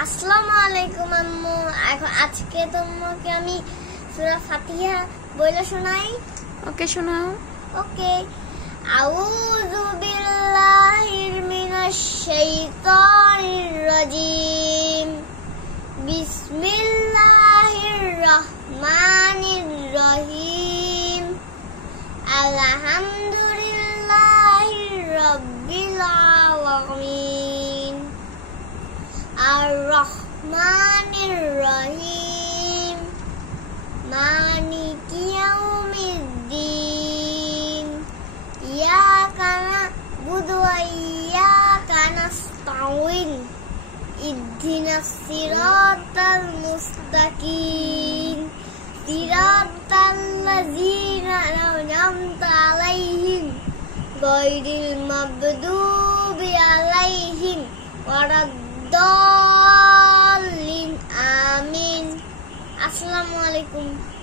আসসালামু আলাইকুম আম্মু। আজকে তোমাকে আমি সূরা ফাতিহা বলে শোনাই। ওকে শোনাও। ওকে। আউযু বিল্লাহি মিনাশ শাইতানির রাজিম। বিসমিল্লাহির রহমানির রহিম। আলহামদুলিল্লাহি রাব্বিল আলামিন। আর-রহমানির রহিম। মালিকি ইয়াউমিদ্দিন। ইয়াকা না'বুদু ওয়া ইয়াকা নাস্তাঈন। ইহদিনাস সিরাতাল মুস্তাকিম। সিরাতাল লাযীনা আন'আমতা আলাইহিম গায়রিল মাগদুবি আলাইহিম ওয়ালাদ-দাল্লিন। আমিন। আসসালামু আলাইকুম।